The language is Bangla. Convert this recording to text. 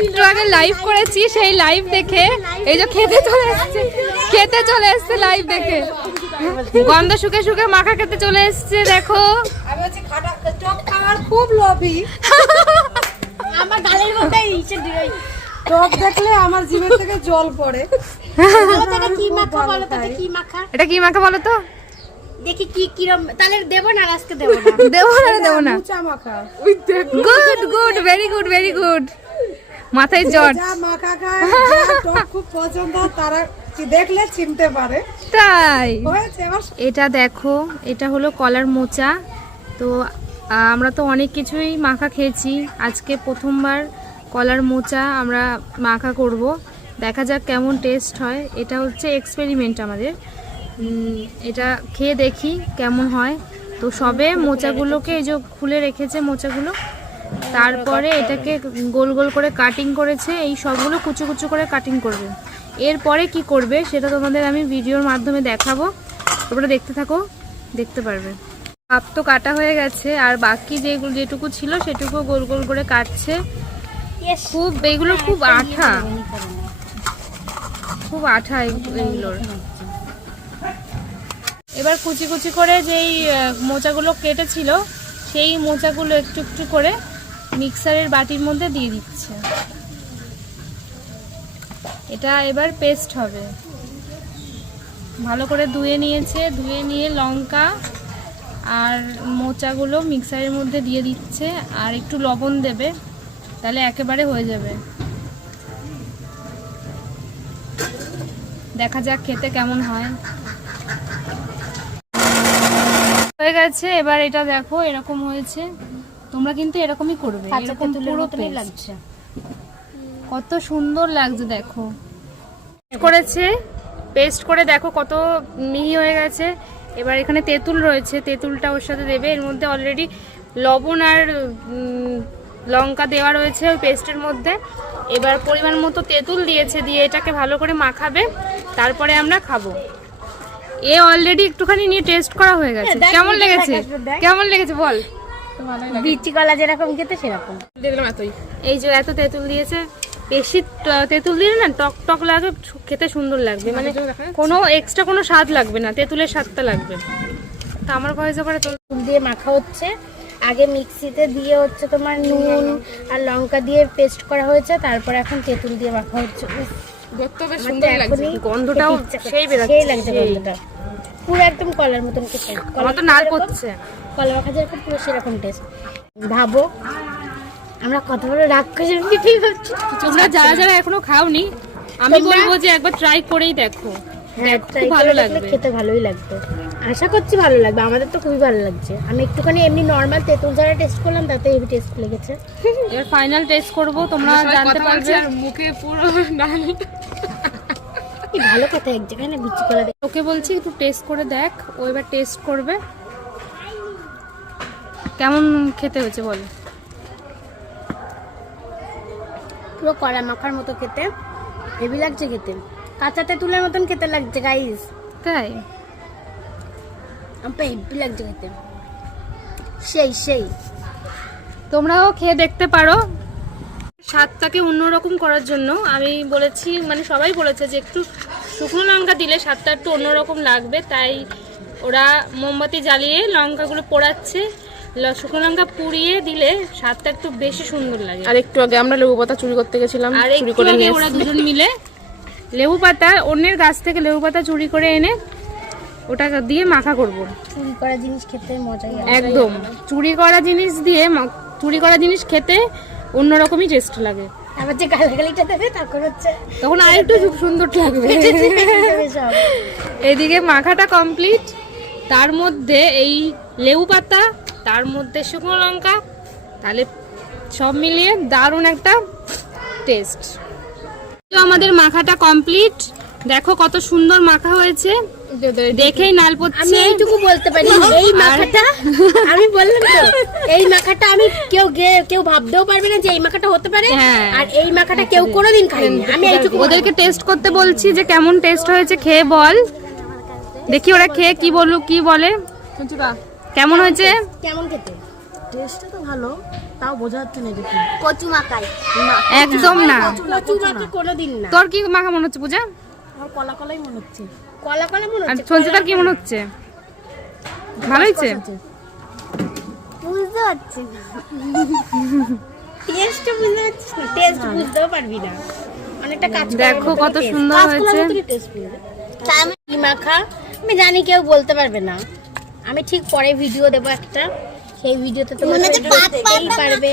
একটু আগে লাইভ করেছি, সেই লাইভ দেখে এই যে খেতে চলে এসছে লাইভ দেখে। গন্ধ শুকে শুকে মাখা খেতে চলে এসছে। দেখো আমি হচ্ছে টক খাওয়ার খুব লোভী। আমার গালের মধ্যে টক দেখলে আমার জিভে থেকে জল পড়ে। কি মাখা বলো তো, কি মাখা? এটা কি মাখা বলো তো? দেখি কি কিরম। তাহলে দেবো না, আজকে দেবো না। দেবো না। চা মাখা। Good very good. মাথায় জট। যা মাখা খায়, যার টক খুব পছন্দ তারা কি দেখলে চিনতে পারে। তাই হয়েছে এবার। এটা দেখো, এটা হলো কলার মোচা। তো আমরা তো অনেক কিছুই মাখা খেয়েছি, আজকে প্রথমবার কলার মোচা আমরা মাখা করব। দেখা যাক কেমন টেস্ট হয়। এটা হচ্ছে এক্সপেরিমেন্ট আমাদের। এটা খেয়ে দেখি কেমন হয়। তো সবে মোচাগুলোকে এই যে খুলে রেখেছে মোচাগুলো, তারপরে এটাকে গোল গোল করে কাটিং করেছে। এই সবগুলো কুচু কুচু করে কাটিং করবে। এরপরে কি করবে সেটা তোমাদের আমি ভিডিওর মাধ্যমে দেখাবো, তোমরা দেখতে থাকো, দেখতে পারবে। হাফ তো কাটা হয়ে গেছে, আর বাকি যেটুকু ছিল সেটুকু গোল গোল করে কাটছে। খুব এইগুলো খুব আঠা এইগুলোর। এবার কুচি কুচি করে যেই মোচাগুলো কেটেছিল সেই মোচাগুলো একটু একটু করে মিক্সারের বাটির মধ্যে দিয়ে দিচ্ছে। এটা এবার পেস্ট হবে। ভালো করে ধুয়ে নিয়েছে, ধুয়ে নিয়ে লঙ্কা আর মোচাগুলো মিক্সারের মধ্যে দিয়ে দিচ্ছে, আর একটু লবণ দেবে, তাহলে একেবারে হয়ে যাবে। দেখা যাক খেতে কেমন হয়। হয়ে গেছে। এবার এটা দেখো এরকম হয়েছে। তোমরা কিন্তু এরকমই করবে, এরকম পুরো লাগছে। কত সুন্দর লাগছে দেখো। করেছে পেস্ট করে দেখো কত মিহি হয়ে গেছে। এবার এখানে তেঁতুল রয়েছে, তেঁতুলটা ওর সাথে দেবে। এর মধ্যে অলরেডি লবণ আর লঙ্কা দেওয়া রয়েছে ওই পেস্টের মধ্যে। এবার পরিমাণ মতো তেঁতুল দিয়েছে, দিয়ে এটাকে ভালো করে মাখাবে, তারপরে আমরা খাবো। এ অলরেডি একটুখানি নিয়ে টেস্ট করা হয়ে গেছে। কেমন লেগেছে বল? বিচি কলা যেরকম খেতে সেরকম। এই যে এত তেঁতুল দিয়েছে, বেশি তেঁতুল দিলে না টক টক লাগে, খেতে সুন্দর লাগবে, মানে কোনো এক্সট্রা কোনো স্বাদ লাগবে না, তেঁতুলের স্বাদটা লাগবে। তা আমার ভয়েস ওভারে তেঁতুল দিয়ে মাখা হচ্ছে। আগে মিক্সিতে দিয়ে হচ্ছে তোমার নুন আর লঙ্কা দিয়ে পেস্ট করা হয়েছে, তারপর এখন তেঁতুল দিয়ে মাখা হচ্ছে। দেখতে বেশ সুন্দর লাগছে, গন্ধটাও সেই বেরাচ্ছে, সেই লাগছে গন্ধটা, পুরো একদম কলার মতন খেতে। কলা তো নাল পড়ছে, কলা মাখা যেরকম পুরো সেরকম টেস্ট। ভাবো আমরা কত বড় রাক্ষস। তোমরা যারা যারা এখনো খাওনি, আমি বলবো যে একবার ট্রাই করেই দেখো, খুব ভালো লাগবে, খেতে ভালোই লাগবে। আশা করছি ভালো লাগবে, আমাদের তো খুবই ভালো লাগছে। আমি একটুখানি এমনি নর্মাল তেঁতুল ঝাড়া টেস্ট করলাম, তাতে হেভি টেস্ট লেগেছে। এবার ফাইনাল টেস্ট করব, তোমরা জানতে পারবে। মুখে পুরো ভালো কথা, এক জায়গায় না বিচি কলা। ওকে বলছি একটু টেস্ট করে দেখ, ও এবার টেস্ট করবে কেমন খেতে হয়েছে বল। পুরো কলা মাখার মতো খেতে, হেভি লাগছে খেতে, কাঁচা তেঁতুলের মতন খেতে লাগছে গাইস। তাই আমার হেভি লাগছে খেতে, সেই তোমরাও খেয়ে দেখতে পারো। স্বাদটাকে অন্যরকম করার জন্য আমি বলেছি, মানে সবাই বলেছে যে একটু শুকনো লঙ্কা দিলে স্বাদটা একটু অন্যরকম লাগবে, তাই ওরা মোমবাতি জ্বালিয়ে লঙ্কাগুলো পোড়াচ্ছে। শুকনো লঙ্কা পুড়িয়ে দিলে স্বাদটা একটু বেশি সুন্দর লাগে। আর একটু আগে আমরা লেবু পাতা চুরি করতে গেছিলাম, আর একটু আগে ওরা দুজন মিলে লেবু পাতা, অন্যের গাছ থেকে লেবু পাতা চুরি করে এনে ওটা দিয়ে মাখা করব। চুরি করা জিনিস খেতে মজাই লাগে একদম। চুরি করা জিনিস দিয়ে চুরি করা জিনিস খেতে অন্যরকমই টেস্ট লাগে। আবার যে গালাগালিটা দেবে তখন হচ্ছে, তখন আর একটু সুন্দর লাগবে। এদিকে মাখাটা কমপ্লিট, তার মধ্যে এই লেবু পাতা, তার মধ্যে শুকনো লঙ্কা, তাহলে সব মিলিয়ে দারুণ একটা টেস্ট। আমাদের মাখাটা কমপ্লিট, দেখো কত সুন্দর মাখা হয়েছে, দেখেই নাল পড়ছে। আমি এইটুকু বলতে পারি, এই মাখাটা আমি বললাম তো, এই মাখাটা আমি কেউ ভাবতেও পারবে না যে এই মাখাটা হতে পারে। আর এই মাখাটা কেউ কোনোদিন খায়নি। আমি এইটুকু ওদেরকে টেস্ট করতে বলছি যে কেমন টেস্ট হয়েছে, খেয়ে বল। দেখি ওরা খেয়ে কি বলে, কেমন হয়েছে। কেমন খেতে টেস্টটা তো ভালো, তাও বোঝা যাচ্ছে না এটা কি। কচু মাখাই একদম না। কচু মাখা কোনোদিন না। তোর কি মাখা মনে হচ্ছে পূজা? আমার কলা কলাই মনে হচ্ছে। কলা কলা মনে আর হচ্ছে। সঞ্চিতার কি মনে হচ্ছে? ভালো হয়েছে? বুঝতে পারছি না। টেস্ট বুঝতে পারছিস না, টেস্ট বুঝতেও পারবি না। অনেকটা কাজ দেখো কত সুন্দর হয়েছে। কি মাখা আমি জানি কেউ বলতে পারবে না। আমি ঠিক পরে ভিডিও দেবো একটা, সেই ভিডিওতে তোমরা দেখতেই পারবে।